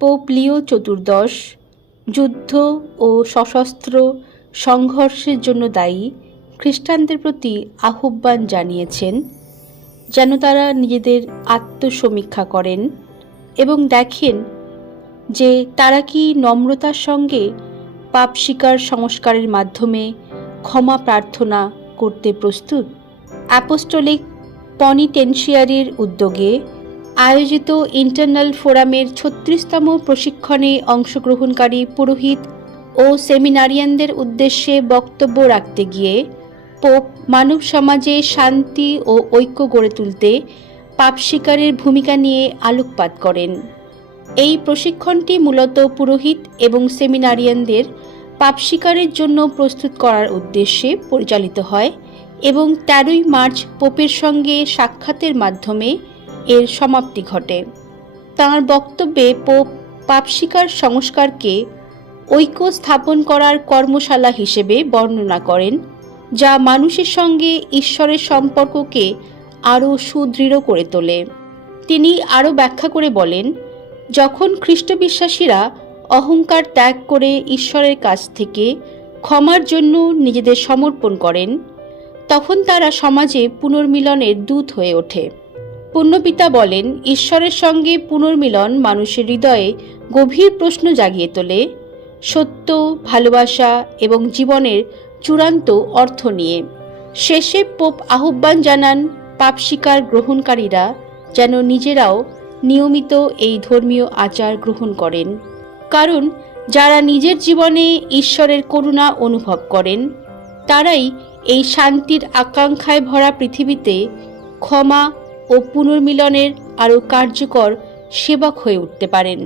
Pope লিও চতুর্দশ যুদ্ধ ও সশস্ত্র সংঘর্ষের জন্য দায়ী খ্রিস্টানদের প্রতি আহ্বান জানিয়েছেন যেন তারা নিজেদের আত্মসমীক্ষা করেন এবং দেখেন যে তারা কি নম্রতার সঙ্গে পাপ স্বীকার সংস্কারের মাধ্যমে ক্ষমা প্রার্থনা করতে প্রস্তুত। অ্যাপোস্টলিক পনিটেনশিয়ারির উদ্যোগে আয়োজিত ইন্টারনাল ফোরামের ৩৬তম প্রশিক্ষণে অংশগ্রহণকারী পুরোহিত ও সেমিনারিয়ানদের উদ্দেশ্যে বক্তব্য রাখতে গিয়ে পোপ মানব সমাজে শান্তি ও ঐক্য গড়ে তুলতে পাপ স্বীকারের ভূমিকা নিয়ে আলোকপাত করেন। এই প্রশিক্ষণটি মূলত পুরোহিত এবং সেমিনারিয়ানদের পাপ স্বীকারের জন্য প্রস্তুত করার উদ্দেশ্যে পরিচালিত হয় এবং ১৩ই মার্চ পোপের সঙ্গে সাক্ষাতের মাধ্যমে এর সমাপ্তি ঘটে। তাঁর বক্তব্যে পোপ পাপ স্বীকার সংস্কারকে ঐক্য স্থাপন করার কর্মশালা হিসেবে বর্ণনা করেন, যা মানুষের সঙ্গে ঈশ্বরের সম্পর্ককে আরও সুদৃঢ় করে তোলে। তিনি আরও ব্যাখ্যা করে বলেন, যখন খ্রিস্টবিশ্বাসীরা অহংকার ত্যাগ করে ঈশ্বরের কাছ থেকে ক্ষমার জন্য নিজেদের সমর্পণ করেন, তখন তারা সমাজে পুনর্মিলনের দূত হয়ে ওঠে। পুণ্যপিতা বলেন, ঈশ্বরের সঙ্গে পুনর্মিলন মানুষের হৃদয়ে গভীর প্রশ্ন জাগিয়ে তোলে, সত্য, ভালোবাসা এবং জীবনের চূড়ান্ত অর্থ নিয়ে। শেষে পোপ আহ্বান জানান পাপ স্বীকার গ্রহণকারীরা যেন নিজেরাও নিয়মিত এই ধর্মীয় আচার গ্রহণ করেন, কারণ যারা নিজের জীবনে ঈশ্বরের করুণা অনুভব করেন তারাই এই শান্তির আকাঙ্ক্ষায় ভরা পৃথিবীতে ক্ষমা ও পুনর্মিলনের আরও কার্যকর সেবক হয়ে উঠতে পারেন।